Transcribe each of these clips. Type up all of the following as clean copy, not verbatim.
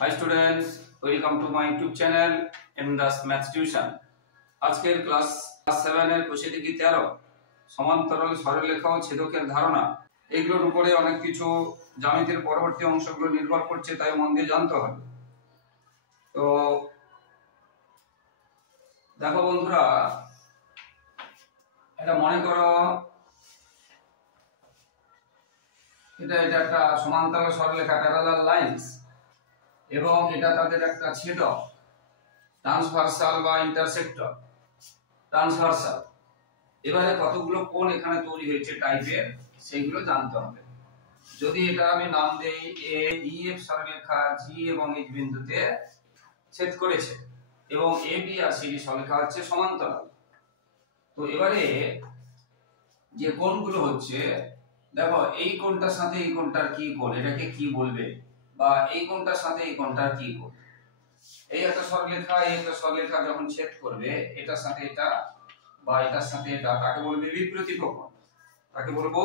Hi students, welcome to my YouTube channel MDAS Maths Tuition। আজকের class 7 এর কোষে থেকে 13 সমান্তরাল সরলরেখা ও ছেদকের ধারণা, এগুলোর উপরে অনেক কিছু জ্যামিতির পরবর্তী অংশগুলো নির্ভর করছে, তাই মন দিয়ে জানতে হবে। তো দেখো বন্ধুরা, এটা মনে করো এটা একটা সমান্তরাল সরলরেখা প্যারালাল লাইনস, এবং এটা তাদের একটা ছেদক ট্রান্সভার্সাল বা ইন্টারসেক্টর ট্রান্সভার্সাল। এবারে কতগুলো কোণ এখানে তৈরি হয়েছে টাইপের, সেগুলো জানতে হবে। যদি এটা আমি নাম দেই এ ই এফ সরলরেখা জি এবং এইচ বিন্দুতে ছেদ করেছে, এবং এ বি আর সিডি সরলরেখা হচ্ছে সমান্তরাল। তো এবারে যে কোণগুলো হচ্ছে, দেখো এই কোণটার সাথে এই কোণটার কি কোণ, এটাকে কি বলবে, বা এই কোণটার সাথে এই কোণটার কি কোণ। এই একটা সরলরেখা এই একটা সরলরেখা যখন ছেদ করবে, এটার সাথে এটা বা এটার সাথে এটা, তাকে বলবে বিপ্রতীপ কোণ। তাকে বলবো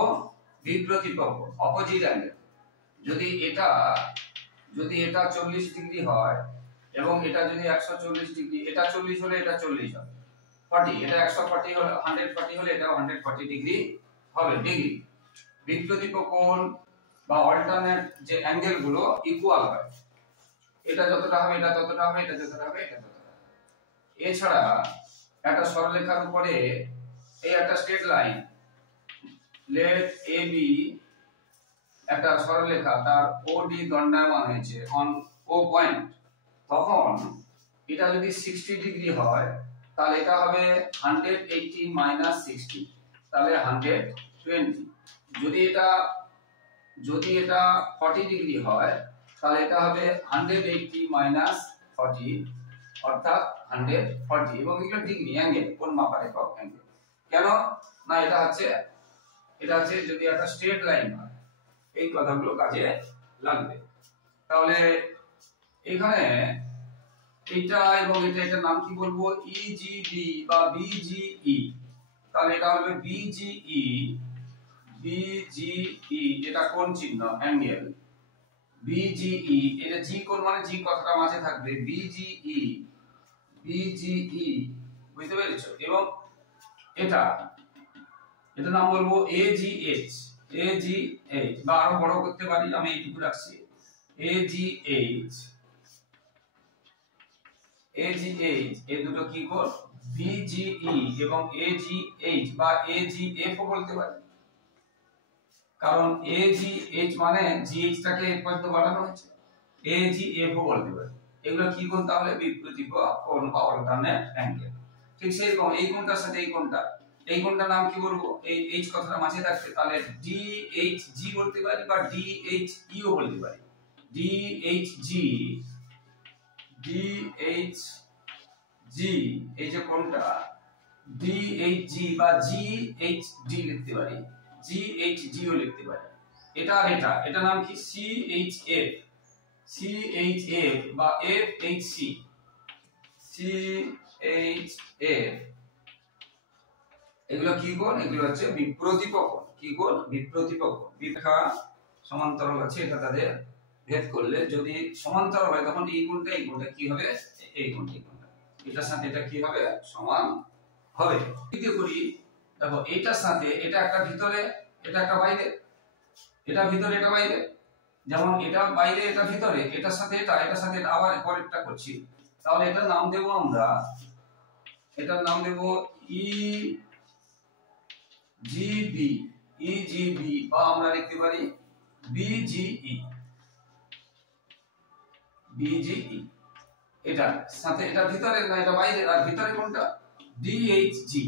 বিপ্রতীপ কোণ, অপোজিট অ্যাঙ্গেল। যদি এটা 40 ডিগ্রি হয় এবং এটা যদি 140 ডিগ্রি, এটা 40 হলে এটা 40 হবে 40, এটা 140 হলে 140 হলে এটাও 140 ডিগ্রি হবে ডিগ্রি। বিপ্রতীপ কোণ বা অল্টারনেট যে অ্যাঙ্গেল গুলো ইকুয়াল হয়, এটা যতটা হবে এটা ততটা হবে, এটা যতটা হবে এটা ততটা হবে। এছাড়া একটা সরলরেখার উপরে এই একটা straight line, let A B একটা সরলরেখা, তার ও ডি দণ্ডায়মান হয়েছে অন ও পয়েন্ট, তখন এটা যদি 60 ডিগ্রি হয় তাহলে এটা হবে 180 মাইনাস 60, তাহলে 120। যদি এটা 40 ডিগ্রি হয় তাহলে এটা হবে 180 মাইনাস 40, অর্থাৎ 140। এবং এগুলো ডিগ্রি অ্যাঙ্গেল, কোণ মাপার একক অ্যাঙ্গেল। কেন না, এটা হচ্ছে যদি একটা স্ট্রেট লাইন হয়, এই কথাগুলো কাজে লাগবে। তাহলে এখানে এটা এবং এটার নাম কি বলবো, ইজিবি বা বিজিই। তাহলে এটা হবে বিজিই, এটা কোণ চিহ্ন অ্যাঙ্গেল বিজিই। এটা জি কোণ মানে জি কথাটা মাঝে থাকবে, বিজিই বুঝতে পেরেছো। এবং এটা নাম বলবো এজিএইচ, বা আরো বড় করতে পারি, আমি এইটুকু রাখছি, এজিএইচ। এই দুটো কি কোণ, বিজিই এবং এজিএইচ বা এজিএফ ও বলতে পারি, কারণ এজিএইচ মানে জিএইচ টাকে এর পর্যন্ত বাড়ানো হয়েছে, এজিএফ ও বলতে পারি। এগুলো কি কোণ, তাহলে বিপ্রতীপ কোণ বা অল্টারনেট অ্যাঙ্গেল। ঠিক সেরকম এই কোণটার সাথে এই কোণটার নাম কি বলবো, এই এইচ কথাটা মাঝে থাকবে, তাহলে ডিএইচজি বলতে পারি বা ডিএইচই ও বলতে পারি। ডিএইচজি এই যে কোণটা ডিএইচজি বা জিএইচডি লিখতে পারি, জিএইচজি ও লিখতে পারি। এটা নাম কি, সিএইচএফ বা এফএইচসি, সিএইচএফ। এগুলো কি কোণ, এগুলো হচ্ছে বিপ্রতীপ কোণ। কি কোণ, বিপ্রতীপ কোণ। রেখা সমান্তরাল আছে, এটা তাদের ভেদ করলে যদি সমান্তরাল হয় তখন এই কোণটা কি হবে, এই কোণটা এটার সাথে এটা কি হবে, সমান হবে। কি করি, দেখো এটার সাথে এটা একটা ভিতরে, এটা একটা বাইরে, এটা ভিতরে এটা বাইরে, যেমন এটা বাইরে এটা ভিতরে, এটার সাথে এটা আবার পরেরটা করছি। তাহলে এটার নাম দেব আমরা, ইজিবি বা আমরা লিখতে পারি বিজিই। এটা সাথে এটা ভিতরে না এটা বাইরে, আর ভিতরে কোনটা, ডিএইচজি।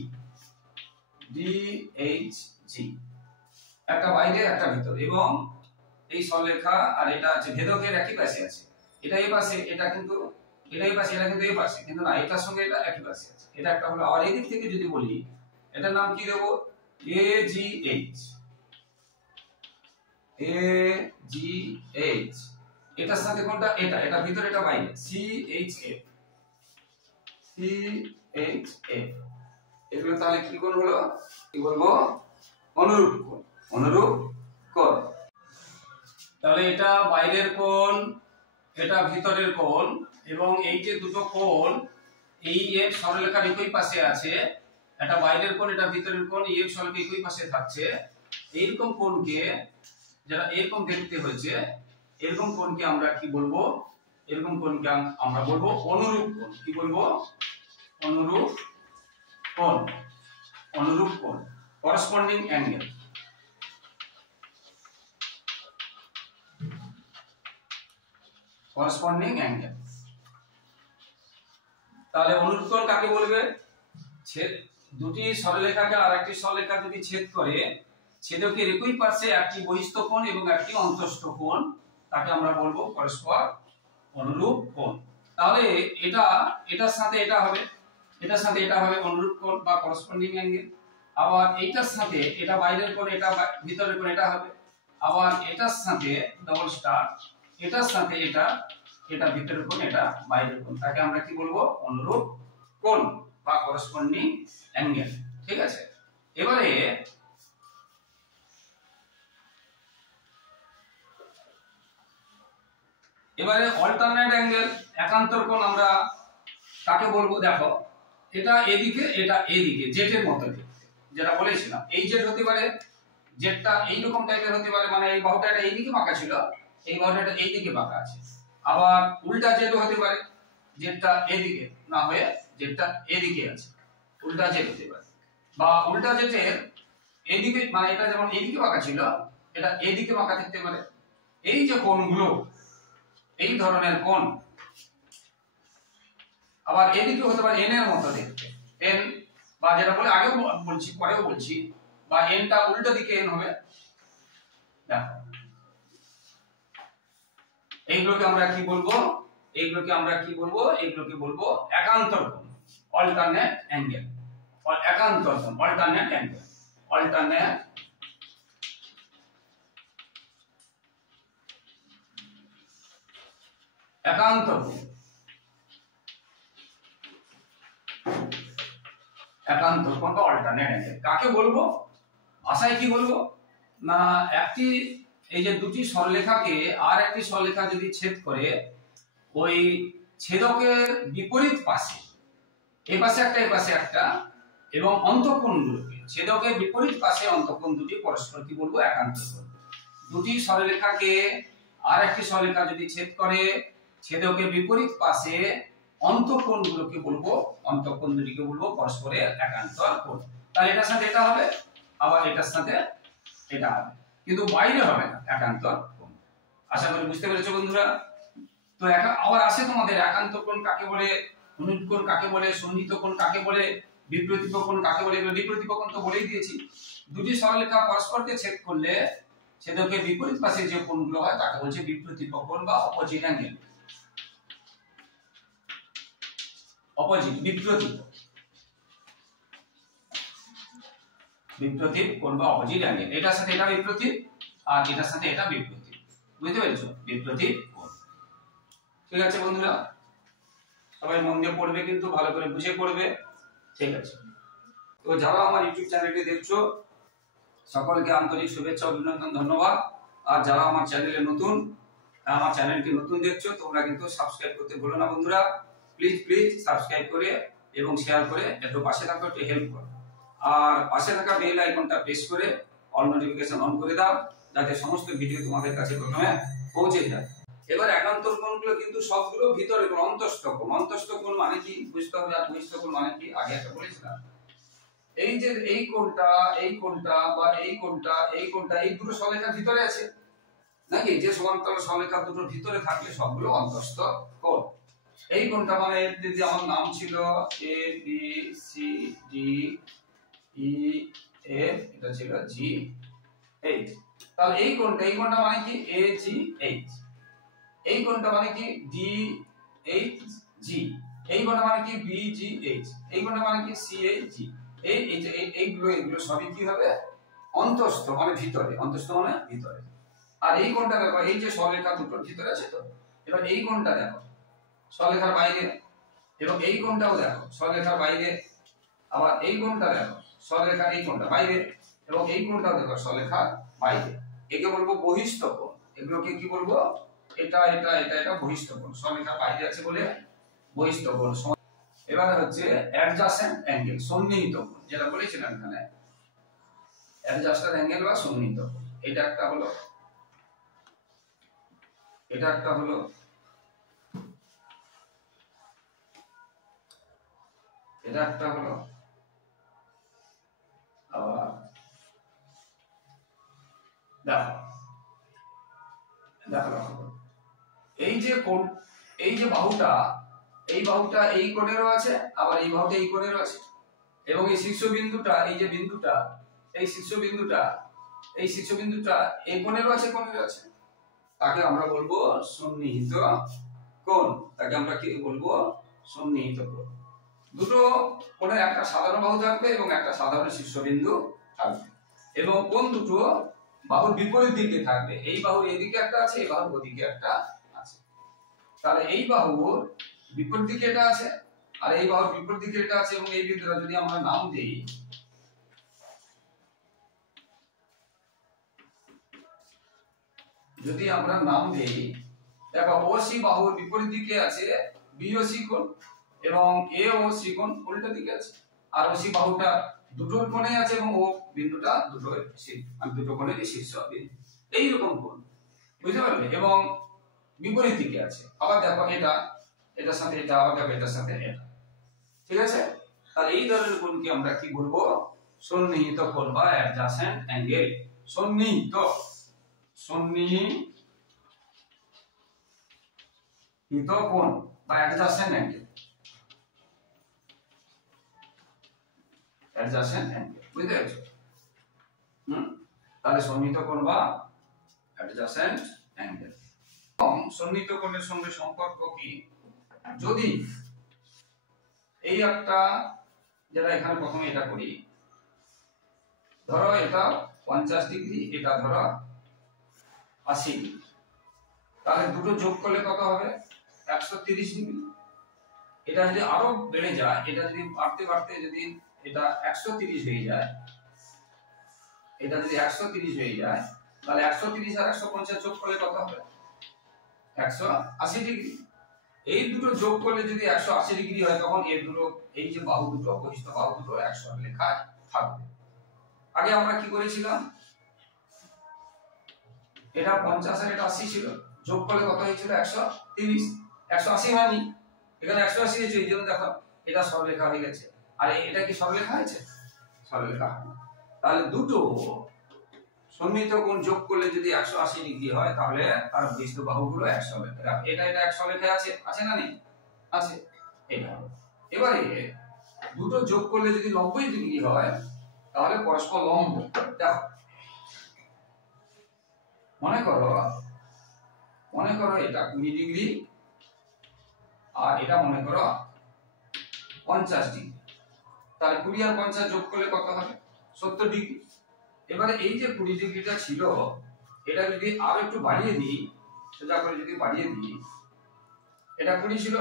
একটা বাইরে একটা ভিতরে, এবং এই সরলরেখা আর এটা আছে ভেদকের একই পাশে আছে। এটা এই পাশে, এটা কিন্তু এই পাশে, এটা কিন্তু এই পাশে, কিন্তু না এটার সঙ্গে এটা একই পাশে আছে। এটা একটা হলো। আর এই দিক থেকে যদি বলি, এটার নাম কি দেব, এজিএইচ। এটার সাথে কোনটা, এটা ভিতরে এটা বাইরে, সিএইচএফ। এগুলো তাহলে কি কোণ হলো, কি বলবো, অনুরূপ কোণ। তাহলে এটা বাইরের কোণ এটা ভিতরের কোণ, এবং এই যে দুটো কোণ এই এফ সরলরেখার একই পাশে আছে, এটা বাইরের কোণ এটা ভিতরের কোণ, এই এফ সরলরেখা একই পাশে থাকছে, এইরকম কোণকে যারা এরকম দেখতে হয়েছে এরকম কোণকে আমরা কি বলবো, এরকম কোণকে আমরা বলবো অনুরূপ কোণ। কি বলবো? অনুরূপ কোণ। অনুরূপ কোণ, করসপন্ডিং অ্যাঙ্গেল। Corresponding angle. তাহলে অনুরূপ কোণ কাকে বলবে? দুটি সরলরেখাকে আরেকটি সরলরেখা যদি ছেদ করে, ছেদকের একই পাশে একটি বহিস্থ কোণ এবং একটি অন্তস্থ কোণ, তাকে আমরা বলবো পরস্পর অনুরূপ কোণ। তাহলে এটার সাথে এটা হবে, এটার সাথে এটা হবে অনুরূপ কোণ বা করসপন্ডিং অ্যাঙ্গেল। আবার এইটার সাথে এটা বাইরের কোণ, এটা ভিতরের কোণ, এটা হবে। আবার এটার সাথে ডবল স্টার, এটার সাথে এটা ভিতরের কোণ, এটা বাইরের কোণ, তাকে আমরা কি বলবো? অনুরূপ কোণ বা করসপন্ডিং অ্যাঙ্গেল। ঠিক আছে? এবারে অল্টারনেট অ্যাঙ্গেল, একান্তর কোণ আমরা কাকে বলবো? দেখো, এটা এদিকে এটা এদিকে, জেটের মতো দেখতে, যেটা বলেছিলাম। এই জেট হতে পারে, জেটটা এইরকম টাইপের হতে পারে, মানে এই বাহুটা এটা এইদিকে বাঁকা ছিল, এই বাহুটা এটা এইদিকে বাঁকা আছে। আবার উল্টা জেটও হতে পারে, জেটটা এদিকে না হয়ে জেটটা এদিকে আছে, উল্টা জেট হতে পারে। বা উল্টা জেটের এদিকে, মানে এটা যেমন এইদিকে বাঁকা ছিল, এটা এদিকে বাঁকা থাকতে পারে। এই যে কোণগুলো, এই ধরনের কোণ। আবার এদিকে হতে পারে এন এর মতো দেখতে, এন, বা যেটা বলে আগেও বলছি পরেও বলছি, বা এনটা উল্টো দিকে এন হবে। দেখো, এইগুলোকে আমরা কি বলবো? এইগুলোকে আমরা কি বলবো? এইগুলোকে বলবো একান্তর কোণ, অল্টারনেট অ্যাঙ্গেল। একান্তর কোণ, অল্টারনেট অ্যাঙ্গেল, অল্টারনেট একান্তর কোণ। একান্তর কোণ বা অল্টারনেট অ্যাঙ্গেল কাকে বলবো? ভাষায় কি বলবো না, একটি এই যে দুটি সরলরেখাকে আর একটি সরলরেখা যদি ছেদ করে, ওই ছেদকের বিপরীত পাশে, এই পাশে একটা এই পাশে একটা, এবং অন্তঃকোণগুলোকে ছেদকের বিপরীত পাশে অন্তঃকোণ দুটি পরস্পর কি বলবো? একান্তর কোণ। দুটি সরলরেখাকে আর একটি সরলরেখা যদি ছেদ করে, ছেদকের বিপরীত পাশে অন্তঃকোণগুলোকে বলবো, অন্তঃকোণ দুটিকে বলবো পরস্পরের একান্তর কোণ। তাহলে এটার সাথে এটা হবে, আবার এটার সাথে এটা হবে, কিন্তু বাইরে হবে না একান্তর কোণ। আশা করি বুঝতে পেরেছো বন্ধুরা। তো আবার আসে তোমাদের একান্তর কোণ কাকে বলে, অনুরূপ কোণ কাকে বলে, সন্নিহিত কোণ কাকে বলে, বিপ্রতীপ কোণ কাকে বলে। বিপ্রতীপ কোণ তো বলেই দিয়েছি, দুটি সরলরেখা পরস্পরকে ছেদ করলে ছেদকের বিপরীত পাশে যে কোণগুলো হয় তাকে বলছে বিপ্রতীপ কোণ বা অপোজিট অ্যাঙ্গেল। অপোজিট, বিপ্রতীপ, বিপ্রতীপ কোণ বা অপোজিট অ্যাঙ্গেল। এটার সাথে এটা বিপ্রতীপ আর এটার সাথে এটা বিপ্রতীপ, বুঝতে পেরেছো? বিপ্রতীপ কোণ। ঠিক আছে বন্ধুরা, সবাই মন দিয়ে পড়বে, কিন্তু ভালো করে বুঝে পড়বে। ঠিক আছে? তো যারা আমার ইউটিউব চ্যানেলটি দেখছো সকলকে আন্তরিক শুভেচ্ছা, অভিনন্দন, ধন্যবাদ। আর যারা আমার চ্যানেলে নতুন, আমার চ্যানেলটি নতুন দেখছো, তোমরা কিন্তু সাবস্ক্রাইব করতে ভুলো না বন্ধুরা। প্লিজ প্লিজ সাবস্ক্রাইব করে এবং শেয়ার করে একটু পাশে থাকো, একটু হেল্প করো। আর পাশে থাকা বেল আইকনটা প্রেস করে অল নোটিফিকেশন অন করে দাও, যাতে সমস্ত ভিডিও তোমাদের কাছে প্রথমে পৌঁছে যায়। এবার একান্তর কোণগুলো কিন্তু সবগুলো ভিতরে কোণ, অন্তস্থ কোণ। অন্তস্থ কোণ মানে কি বুঝতে হবে, আর বহিস্থ কোণ মানে কি আগে একটা বলেছিলাম। এই যে এই কোণটা, এই কোণটা বা এই কোণটা, এই কোণটা, এই দুটো সরলরেখার ভিতরে আছে নাকি? যে সমান্তরাল সরলরেখা দুটোর ভিতরে থাকলে সবগুলো অন্তস্থ কোণ। এই কোণটা মানে যদি আমার নাম ছিল A B C D E F, এটা ছিল জি এইচ, তাহলে এই কোণটা মানে কি এ জি এইচ। এই কোণটা মানে কি ডি এইচ জি। এই কোণটা মানে কি বি জি এইচ। এই কোণটা মানে কি সি এইচ জি। এইগুলো সবই কি হবে? অন্তস্থ, মানে ভিতরে। অন্তস্থ মানে ভিতরে। আর এই কোণটা দেখো, এই যে সরলরেখা দুটোর ভিতরে আছে তো, এবার এই কোণটা দেখো সরলরেখার বাইরে, এবং এই কোণটাও দেখো সরলরেখার বাইরে। আবার এই কোণটা দেখো সরলরেখার এই কোণটা বাইরে, এবং এই কোণটাও দেখো সরলরেখার বাইরে। একে বলবো বহিস্থ কোণ। এগুলোকে কি বলবো? এটা এটা এটা এটা বহিস্থ কোণ, সরলরেখার বাইরে আছে বলে বহিস্থ কোণ। এবারে হচ্ছে অ্যাডজাসেন্ট অ্যাঙ্গেল, সন্নিহিত কোণ, যেটা বলেছিলাম এখানে অ্যাডজাস্টার অ্যাঙ্গেল বা সন্নিহিত কোণ। এটা একটা হলো, এটা একটা হলো, এটা একটা হলো, আবার দেখো দেখো দেখো এই যে কোণ, এই যে বাহুটা, এই বাহুটা এই কোণেরও আছে, আবার এই বাহুটা এই কোণেরও আছে, এবং এই শীর্ষবিন্দুটা, এই যে বিন্দুটা, এই শীর্ষবিন্দুটা, এই শীর্ষবিন্দুটা এই কোণেরও আছে, কোণেরও আছে। তাকে আমরা বলবো সন্নিহিত কোণ। তাকে আমরা কি বলবো? সন্নিহিত কোণ। দুটো কোণের একটা সাধারণ বাহু থাকবে এবং একটা সাধারণ শীর্ষবিন্দু থাকবে, এবং কোণ দুটো বাহুর বিপরীত দিকে থাকবে। এই বাহুর এদিকে একটা আছে, এই বাহুর ওদিকে একটা আছে। তাহলে এই বাহুর বিপরীত দিকে এটা আছে, আর এই বাহুর বিপরীত দিকে এটা আছে, এবং এই বিন্দুটা যদি আমরা নাম দেই, যদি আমরা নাম দেই, দেখো ওসি বাহুর বিপরীত দিকে আছে বিওসি কোণ, এবং এওসি কোণ উল্টো দিকে আছে। আর ওসি বাহুটা দুটো কোণে আছে, এবং ও বিন্দুটা দুটো দুটো কোণের শীর্ষ বিন্দু, এইরকম কোণ, বুঝতে পারলে? এবং বিপরীত দিকে আছে। আবার দেখো এটা, এটার সাথে এটা, আবার দেখো এটার সাথে এটা, ঠিক আছে? তাহলে এই ধরনের কোণকে আমরা কি বলবো? সন্নিহিত কোণ বা অ্যাডজাসেন্ট অ্যাঙ্গেল। সন্নিহিত, সন্নিহিত কোণ বা অ্যাডজাসেন্ট অ্যাঙ্গেল, অ্যাডজাসেন্ট অ্যাঙ্গেল, বুঝতে পেরেছো? তাহলে সন্নিহিত কোণ বা অ্যাডজাসেন্ট অ্যাঙ্গেল। এবং সন্নিহিত কোণের সঙ্গে সম্পর্ক কি? যদি এই একটা, যেটা এখানে প্রথমে এটা করি, ধরো এটা 50 ডিগ্রি, এটা ধরো 80 ডিগ্রি, তাহলে দুটো যোগ করলে কত হবে? 130 ডিগ্রি। এটা যদি আরো বেড়ে যায়, এটা যদি বাড়তে বাড়তে যদি এটা 130 হয়ে যায়, এটা যদি 130 হয়ে যায়, তাহলে 130 আর 150 যোগ করলে কত হবে? 180 ডিগ্রি। এই দুটো যোগ করলে যদি 180 ডিগ্রি হয়, তখন এই দুটো, এই যে বাহু দুটো, বহিস্থ বাহু দুটো 100 লেখা থাকবে। আগে আমরা কি করেছিলাম? এটা 50 আর এটা 80 ছিল, যোগ করলে কত হয়েছিল? 130। 180 হয়নি, এখানে 180 হয়েছে, এই জন্য দেখো এটা সরলরেখা হয়ে গেছে। আর এটা কি সরলরেখা হয়েছে? সরলরেখা হয়নি। তাহলে দুটো সন্নিহিত কোণ যোগ করলে যদি 180 ডিগ্রি হয়, তাহলে তার বহিস্থ বাহুগুলো 100 লেখা। এটা এটা 100 লেখা আছে, আছে না নেই? আছে। এটা এবারে দুটো যোগ করলে যদি 90 ডিগ্রি হয়, তাহলে পরস্পর লম্ব। দেখো মনে করো এটা 20 ডিগ্রি, আর এটা মনে করো 50 ডিগ্রি, তাহলে 20 আর 50 যোগ করলে কত হবে? 70 ডিগ্রি। এবারে এই যে 20 ডিগ্রিটা ছিল, এটা যদি আরো একটু বাড়িয়ে দিই, সোজা করে যদি বাড়িয়ে দিই, এটা 20 ছিল,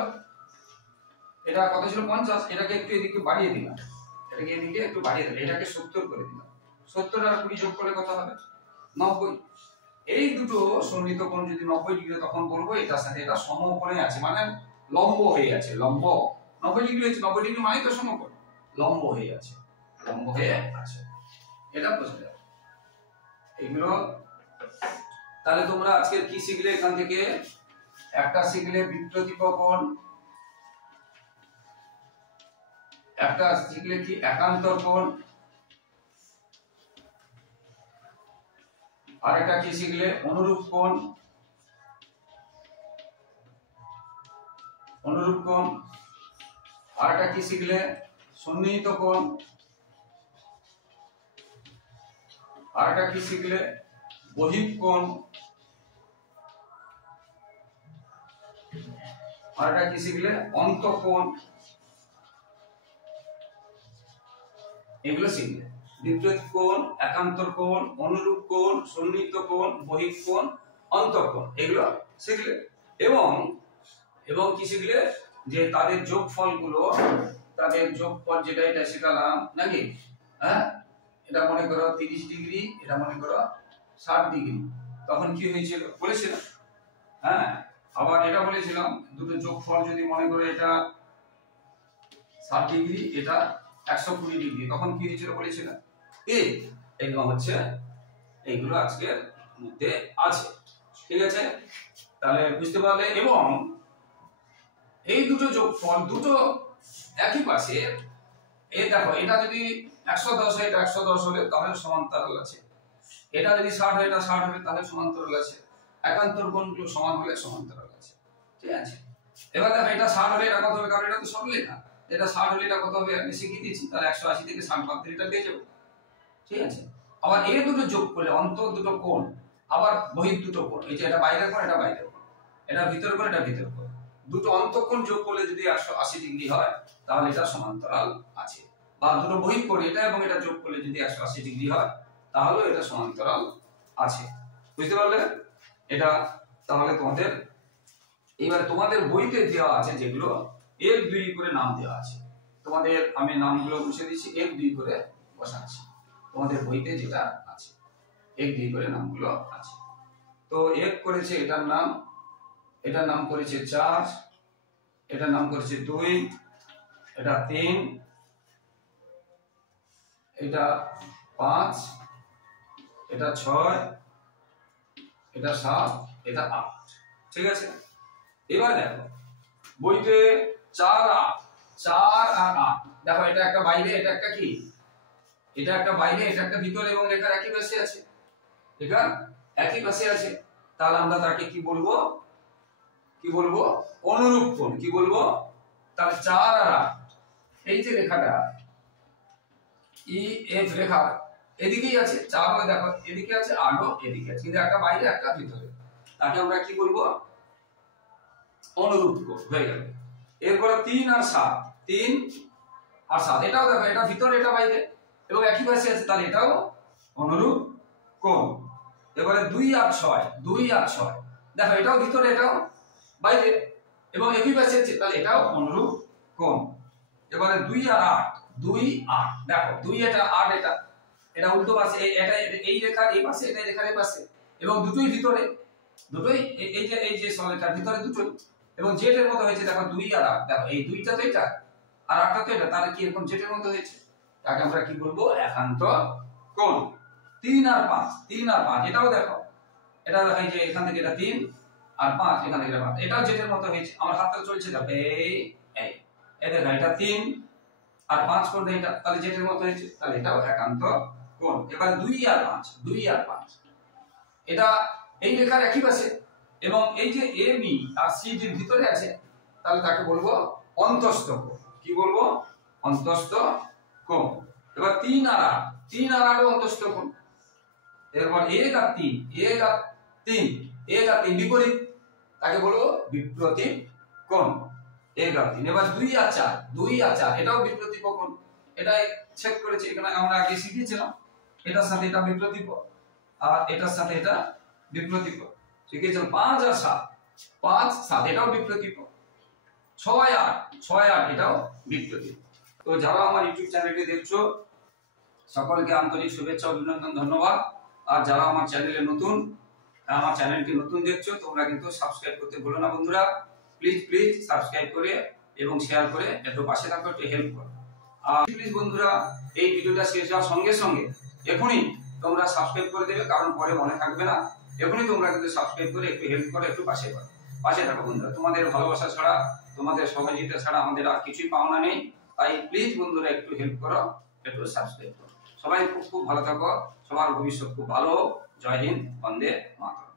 এটা কত ছিল? 50, এটাকে একটু এদিকে বাড়িয়ে দিলাম, এটাকে এদিকে একটু বাড়িয়ে দিলাম, এটাকে 70 করে দিলাম। 70 আর 20 যোগ করলে কত হবে? 90। এই দুটো সন্নিহিত কোণ যদি 90 ডিগ্রি, তখন বলবো এটার সাথে এটা সমকোণে আছে, মানে লম্ব হয়ে আছে। লম্ব 90 ডিগ্রি হয়েছে, 90 ডিগ্রি মানে তো সমকোণ, লম্ব হয়ে আছে, লম্ব হয়ে আছে। এটা বুঝে যাবে এগুলো। তাহলে তোমরা আজকে কি শিখলে? এখান থেকে একটা শিখলে বিপ্রতীপ কোণ, একটা শিখলে কি একান্তর কোণ, আর একটা কি শিখলে? অনুরূপ কোণ, অনুরূপ কোণ। আর একটা কি শিখলে? সন্নিহিত কোণ। আর একটা কি শিখলে? বহিঃ কোণ। আর একটা কি শিখলে? অন্তঃকোণ। এগুলো শিখলে বিপরীত কোণ, একান্তর কোণ, অনুরূপ কোণ, সন্নিহিত কোণ, বহিঃ কোণ, অন্তঃকোণ, এগুলো শিখলে। এবং এবং কি শিখলে? যে তাদের যোগফলগুলো, তাদের যোগফল যেটা এটা শিখালাম নাকি? হ্যাঁ, এটা মনে করো 30 ডিগ্রি, এটা মনে করো 60 ডিগ্রি, তখন কি হয়েছিল বলেছিলাম? হ্যাঁ, আবার এটা বলেছিলাম দুটো যোগফল যদি মনে করে এটা 60 ডিগ্রি, এটা 120 ডিগ্রি, তখন কি দিয়েছিল বলেছিলাম এ। এগুলো হচ্ছে এইগুলো আজকের মধ্যে আছে, ঠিক আছে? তাহলে বুঝতে পারলে। এবং এই দুটো যোগফল দুটো একই পাশে, এই দেখো এটা যদি 110 হয় এটা 110 হলে তাহলে সমান্তরাল আছে, এটা যদি 60 হয় এটা 60 হবে তাহলে সমান্তরাল আছে, একান্তর কোণগুলো সমান হলে সমান্তরাল আছে, ঠিক আছে? এবার দেখো এটা 60 হলে এটা কত হবে, কারণ এটা তো সরলরেখা, এটা 60 হলে এটা কত হবে আমি শিখিয়ে দিয়েছি, তাহলে 180 থেকে 60 বাদ দিলে এটা পেয়ে যাবো, ঠিক আছে? আবার এই দুটো যোগ করলে অন্তর দুটো কোণ, আবার বহির দুটো কোণ, এই যে এটা বাইরের কোণ এটা বাইরের কোণ, এটা ভিতরের কোণ এটা ভিতরের কোণ, দুটো অন্তঃকোণ যোগ করলে যদি 180 ডিগ্রি হয় তাহলে এটা সমান্তরাল আছে। বা দুটো বহির কোণ এটা এবং এটা যোগ করলে যদি 180 ডিগ্রি হয় তাহলে এটা সমান্তরাল আছে, বুঝতে পারলে? এটা তাহলে তোমাদের এবারে তোমাদের বইতে দেওয়া আছে যেগুলো 1 2 করে নাম দেওয়া আছে, তোমাদের আমি নামগুলো মুছে দিচ্ছি, 1 2 করে বসাচ্ছি তোমাদের বইতে যেটা আছে, 1 2 করে নামগুলো আছে। তো 1 করেছে এটার নাম করেছে 4, এটার নাম করেছে 2, এটা 3, এটা 5, এটা 6, এটা 7, এটা 8, ঠিক আছে? এবার দেখো বইতে 4 আর 8, দেখো এটা একটা বাইরে এটা একটা কি, এটা একটা বাইরে এটা একটা ভিতরে এবং রেখার একই পাশে আছে, রেখার একই পাশে আছে, তাহলে আমরা তাকে কি বলবো অনুরূপ কোণ, কি বলবো? তাহলে 4 আর 8, এই যে রেখাটা ই এফ রেখা এদিকেই আছে, 4 ও দেখো এদিকে আছে, 8 ও এদিকে আছে, কিন্তু একটা বাইরে একটা ভিতরে, তাকে আমরা কি বলবো অনুরূপ কোণ হয়ে গেল। এরপরে 3 আর 7, এটাও দেখো এটা ভিতরে এটা বাইরে এবং একই পাশে আছে, তাহলে এটাও অনুরূপ কোণ। এবারে 2 আর 6, দেখো এটাও ভিতরে এটাও বাইরে এবং একই পাশে আছে, তাহলে এটাও অনুরূপ কোণ। এবারে 2 আর 8, দেখো 2 এটা 8 এটা উল্টো পাশে, এটা এই রেখার এই পাশে এটা রেখার এই পাশে এবং দুটোই ভিতরে, দুটোই এই যে সরলরেখার ভিতরে দুটোই এবং জেড এর মতো হয়েছে, দেখো 2 আর 8, দেখো এই 2টা তো এটা আর 8টা তো এটা, তাহলে কি এরকম জেড এর মতো হয়েছে, তাকে আমরা কি বলবো একান্তর কোণ। 3 আর 5, এটাও দেখো এটা দেখো এই যে এখান থেকে এটা 3 আর 5 এখান থেকে এটা 5, এটাও জেড এর মতো হয়েছে, আমার হাতটা চলছে দেখো এই দেখো এটা 3 আর 5 করলে এটা তাহলে জেড এর মতো হয়েছে, তাহলে এটাও একান্তর কোণ। এবারে 2 আর 5, এটা এই রেখার একই পাশে এবং এই যে এ বি আর সি ডির ভিতরে আছে, তাহলে তাকে বলবো অন্তস্থ কোণ, কি বলবো অন্তস্থ কোণ। এবার 3 আর 8 অন্তস্থ কোণ। এরপর 1 আর 3 বিপরীত, তাকে বলবো বিপ্রতীপ কোণ, 1 আর 3। এবার 2 আর 4, এটাও বিপ্রতীপ কোণ, এটা ছেদ করেছে, এখানে আমরা আগে শিখিয়েছিলাম, এটার সাথে এটা বিপ্রতীপ আর এটার সাথে এটা বিপ্রতীপ, শিখিয়েছিলাম। 5 আর 7, এটাও বিপ্রতীপ। 6 আর 8, এটাও বিপ্রতীপ। তো যারা আমার ইউটিউব চ্যানেলটি দেখছো সকলকে আন্তরিক শুভেচ্ছা অভিনন্দন ধন্যবাদ। আর যারা আমার চ্যানেলে নতুন, আমার চ্যানেলটি নতুন দেখছো তোমরা কিন্তু সাবস্ক্রাইব করতে ভুলো না বন্ধুরা, প্লিজ সাবস্ক্রাইব করে এবং শেয়ার করে একটু পাশে থাকো, একটু হেল্প করো। আর প্লিজ বন্ধুরা এই ভিডিওটা শেষ হওয়ার সঙ্গে সঙ্গে এখনই তোমরা সাবস্ক্রাইব করে দেবে, কারণ পরে মনে থাকবে না, এখনই তোমরা কিন্তু সাবস্ক্রাইব করে একটু হেল্প করে একটু পাশে থাকো বন্ধুরা। তোমাদের ভালোবাসা ছাড়া, তোমাদের সহযোগিতা ছাড়া আমাদের আর কিছুই পাওনা নেই, তাই প্লিজ বন্ধুরা একটু হেল্প করো, একটু সাবস্ক্রাইব করো। সবাই খুব ভালো থাকো, সবার ভবিষ্যৎ খুব ভালো। জয় হিন্দ, বন্দে মাতরম।